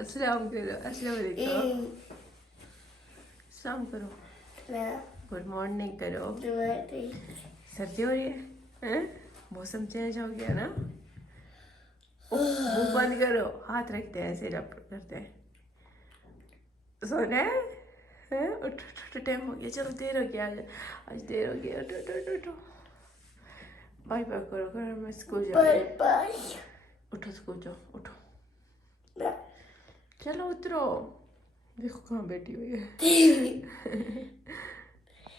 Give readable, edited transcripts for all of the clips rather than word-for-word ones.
अस्सलाम करो, अस्सलाम वालेकुम, सलाम करो, गुड मॉर्निंग करो। सर्दी हो रही है? मौसम चेंज हो गया ना। मुंह बंद करो, हाथ रखते हैं, ऐसे रब करते हैं। सोना है? उठो, टाइम हो गया, चलो देर हो गया, आज देर हो गया, उठो। बाय बाय करो, मैं स्कूल जा रही हूँ। उठो, स्कूल जाओ, उठो, चलो उतरो। देखो कहाँ बैठी हुई है।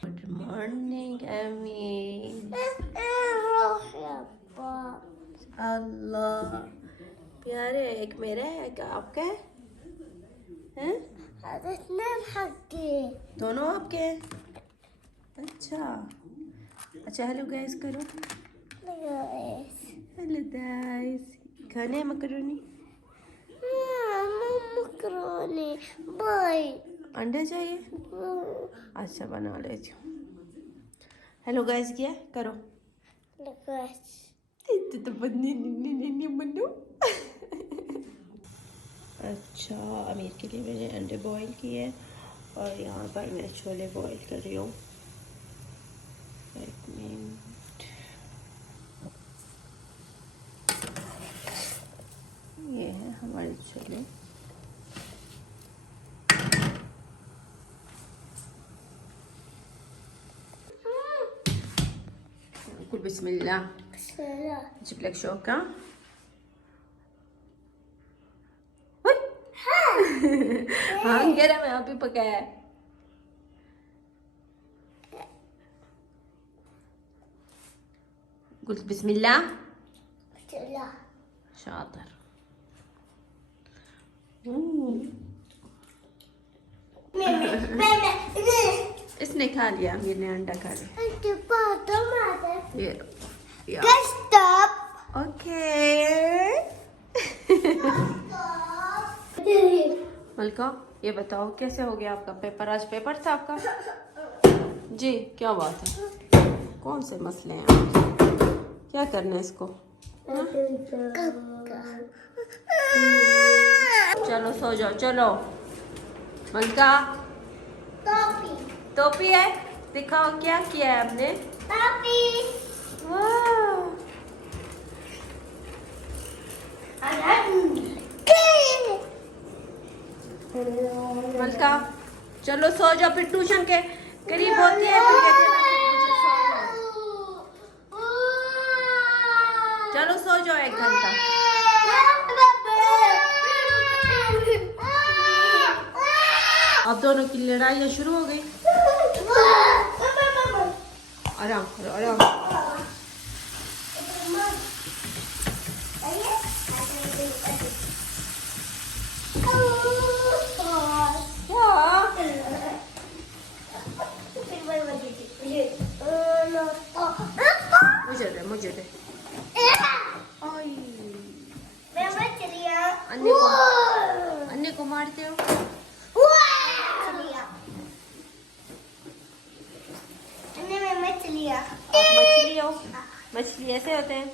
गुड मॉर्निंग अमीन। अल्लाह प्यारे, एक मेरा है, एक आपका है, हैं? दोनों आपके हैं? अच्छा हेलो गाइस करो। हेलो गाइस, खाने हैं मकरोनी? बाय। अंडे चाहिए? अच्छा बना लेती हूँ। हेलो गाइस किया करो। तो बन्नी बनो। अच्छा, अमीर के लिए मैंने अंडे बॉईल किए और यहाँ पर मैं छोले बॉईल कर रही हूँ। एक मिनट, ये है हमारे छोले। कुल बिस्मिल्लाह। चिपलक शौक का हाँ कह रहा मैं आप ही पकाया है। कुल बिस्मिल्लाह। शातर। इसने खा लिया, अमीर ने अंडा खा लिया। ये ओके। मलका ये बताओ कैसे हो गया आपका पेपर? आज पेपर था आपका? जी क्या बात है, कौन से मसले हैं आपके? क्या करना है इसको? चलो सो जाओ, चलो। मलका टोपी है, दिखाओ क्या किया है आपने। मलका चलो सो जाओ, फिर ट्यूशन के करीब होती है, फिर कहते हैं मुझे सो जाओ। चलो सो जाओ 1 घंटा। अब दोनों की लड़ाइयाँ शुरू हो गई। आराम करो, आराम। मुझे दे। अन्य को मारते हो। आप मछली हो? मछली ऐसे होते हैं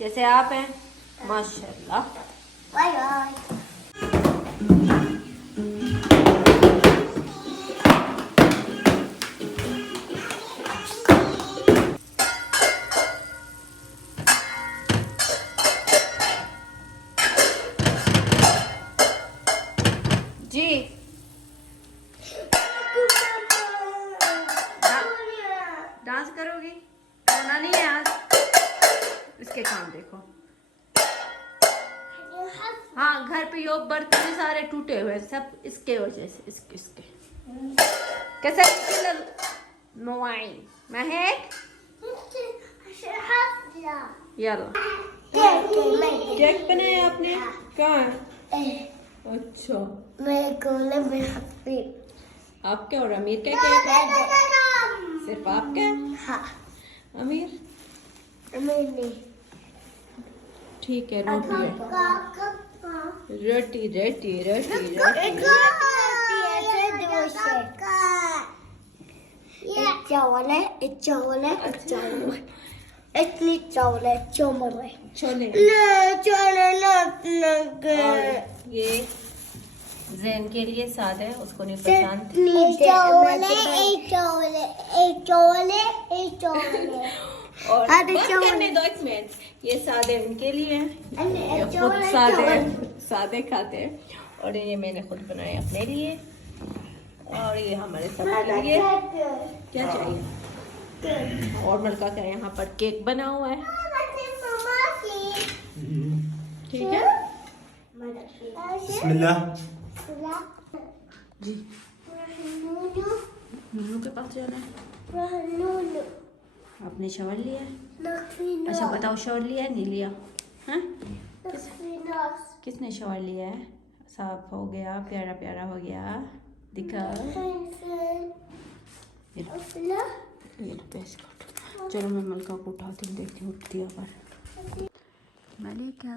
जैसे आप हैं, माशाल्लाह। Bye bye. जी डांस करोगी? रोना नहीं है आज? इसके काम देखो। हाँ घर पे यो बर्तन सारे टूटे हुए, सब इसके वजह से। इसके कैसे मोबाइल महक याला केक बनाया आपने? कहाँ है? अच्छा आपका और अमीर का केक है? सिर्फ आपका? हाँ। अमीर ठीक है, रोटी चावल है, इतनी चावल है, चोमर है। छोले और ये जैन के लिए सादा है, उसको नहीं पसंद। और बंद करने दो एक मिनट। ये सादे उनके लिए हैं, ये खुद सादे खाते हैं। और ये मैंने खुद बनाए अपने लिए, और ये हमारे सबके लिए। क्या चाहिए? और मलका का यहाँ पर केक बना हुआ है, ठीक है बिस्मिल्लाह जी। नूनू के पास जाना है। आपने शावर लिया है? अच्छा बताओ, शावर लिया है नहीं लिया? हाँ, किसने शावर लिया है? साफ हो गया, प्यारा प्यारा हो गया, दिखा। ये बिस्कुट। चलो मैं मलका को उठाती हूँ, देखती हूँ उठती है पर। मलिका,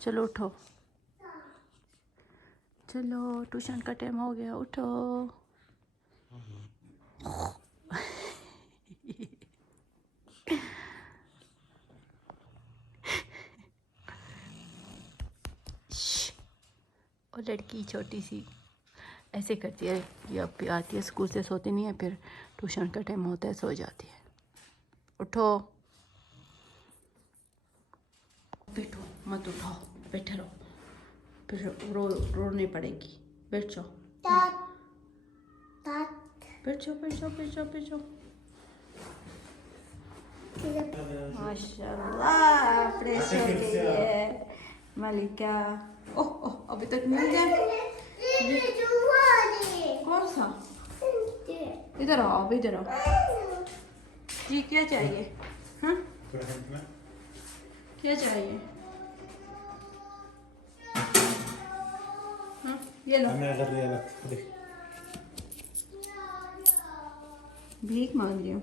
चलो उठो, चलो ट्यूशन का टाइम हो गया, उठो। और लड़की छोटी सी ऐसे करती है, ये अब भी आती है स्कूल से, सोती नहीं है, फिर ट्यूशन का टाइम होता है सो जाती है। उठो, बैठो, मत उठाओ, बैठे रहो, फिर रोने पड़ेगी। बैठ जाओ, बैठ जाओ, बैठ जाओ, बैठ जाओ, बैठ जाओ। माशाल्लाह, फ्रेश हो गई है मलिका। ओह ओह, अभी तक मिल गया। कौन सा? इधर आओ, अभी इधर आओ जी। क्या चाहिए? हाँ, क्या चाहिए? हाँ, ये लो। भीख मांग रही हूँ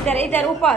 इधर इधर ऊपर।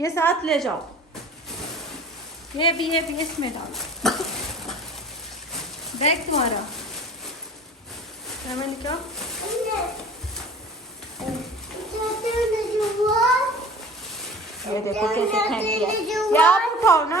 ये साथ ले जाओ। ये भी इसमें डालो। बैग तुम्हारा क्या? मैंने क्या? ये देखो कैसे फेंक दिया। ये आप उठाओ ना।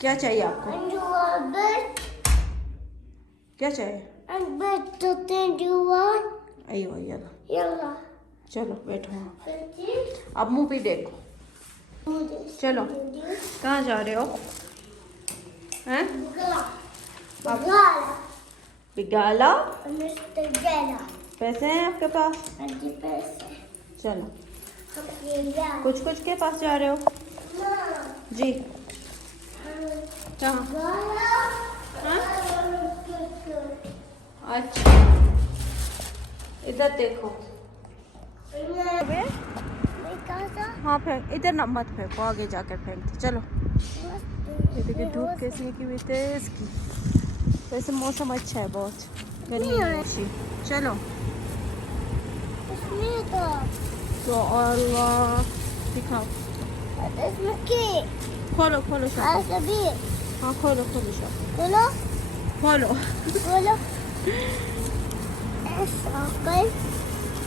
क्या चाहिए आपको? क्या चाहिए? अयो यला चलो बैठो, अब मुँह भी देखो। चलो कहाँ जा रहे हो? हैं? बिगाला? पैसे हैं आपके पास? चलो कुछ के पास जा रहे हो जी? कहाँ? हाँ? अच्छा इधर देखो। हाँ फेंक, इधर ना मत फेंको, आगे जाकर फेंकते। चलो ये देखिए धूप कैसी निकली हुई तेज की। वैसे मौसम अच्छा है, बहुत गर्मी है अच्छी। चलो तो अल्लाह दिखाओ। खोलो खोलो शॉप। हाँ खोलो खोलो शॉप, खोलो।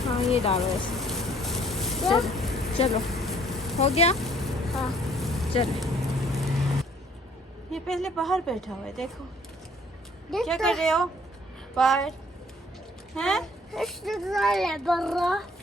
हाँ ये डालो ऐसे। चलो चलो हो गया। हाँ चलो। ये पहले बाहर बैठा हुआ है, देखो क्या कर रहे हो बाहर? हैं?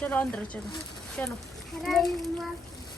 चलो अंदर चलो चलो।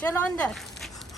चलो अंदर।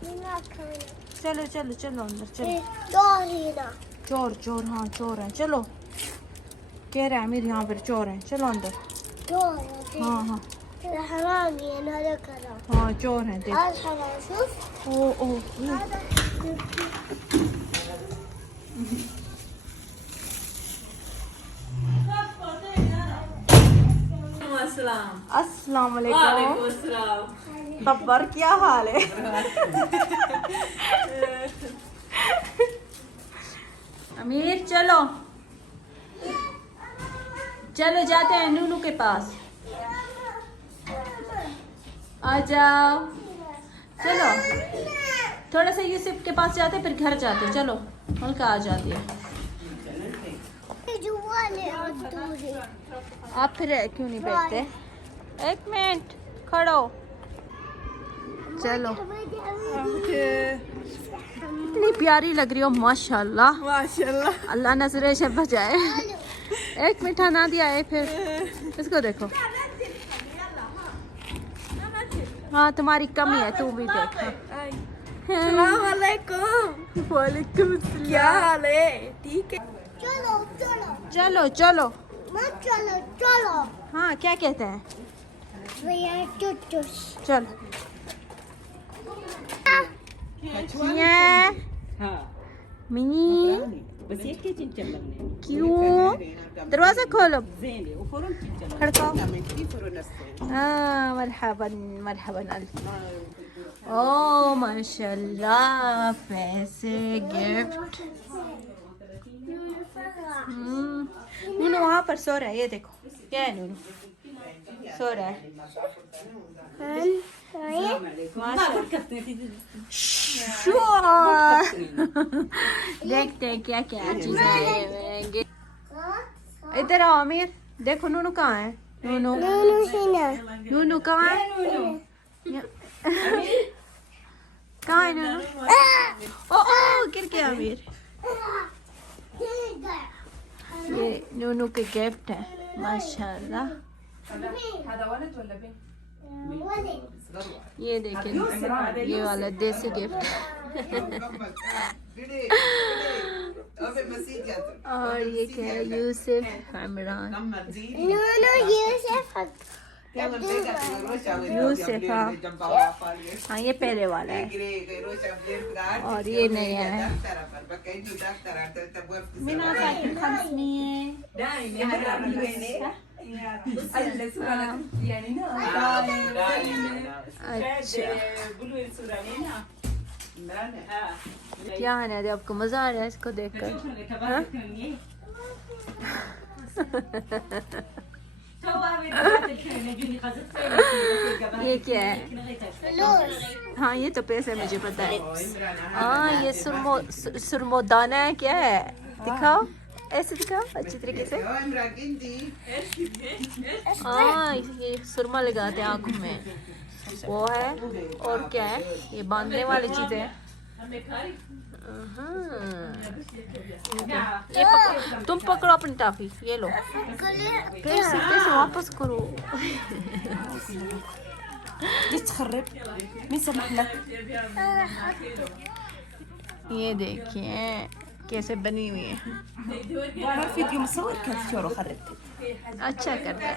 चलो चलो चलो अंदर चलो। चोर चोर, हाँ चोर है, चलो। कह रहा है अमीर यहाँ पर चोर है, चलो अंदर। हाँ हाँ हाँ चोर है, देख। ओ ओ अस्सलाम वालेकुम। खबर क्या हाल है? अमीर चलो चलो, जाते हैं नूनू के पास। आ जाओ चलो, थोड़ा सा यूसुफ के पास जाते फिर घर जाते। चलो हल्का आ जाती है। आप फिर क्यों नहीं बैठते? एक मिनट खड़ो। चलो इतनी प्यारी लग रही हो माशाल्लाह माशाल्लाह। अल्लाह नजरे से बचाए। एक मीठा ना दिया है फिर। इसको देखो, हाँ तुम्हारी कमी है, तू भी देखो। वालेकुम क्या हाल है? ठीक है चलो चलो चलो चलो। हाँ क्या कहते हैं? चलो मिनी, क्यों? दरवाजा खोलो, खड़काओ। हाँ मरहबन मरहबन। ओ माशाल्लाह, पैसे गिफ्ट। नूनू वहाँ पर सो रहा है, ये देखो। क्या है नूनू? सो रहा है। देखते हैं क्या क्या चीज़ आएंगे। इधर आओ अमीर, देखो नूनू कहाँ है? नूनू नूनू कहाँ है? कहाँ है नूनू? ओ गिर गया अमीर। ये नूनू के गिफ्ट है माशाल्लाह। ये देखिए, ये वाला देसी गिफ्ट। और ये क्या है? यूसुफ इमरान। यूसुफ, हाँ ये पहले वाला है और ये नया है। क्या है? आपको मजा आ रहा है इसको देखकर? हाँ? ये क्या है? हाँ ये तो पैसे मुझे पता है। हाँ ये सुरमोदाना है, क्या है? दिखाओ, ऐसे दिखाओ अच्छी तरीके से। हाँ ये सुरमा लगाते हैं आँखों में, वो है। और क्या है? ये बांधने वाली चीज़ है। ये तुम पकड़ो अपनी टॉफी, ये लो। कैसे कैसे वापस करो? ये देखिए कैसे बनी हुई है। अच्छा करता है।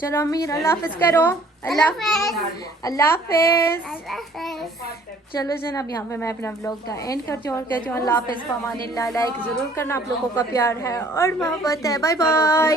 चलो अमीर अल्लाह हाफिज करो। अल्लाह हाफिज। चलो जनाब, यहाँ पे मैं अपना ब्लॉग का एंड करती हूँ और कहती हूँ अल्लाह हाफिज। फमानिल्लाह। लाइक ज़रूर करना, आप लोगों का प्यार है और मोहब्बत है। Bye bye.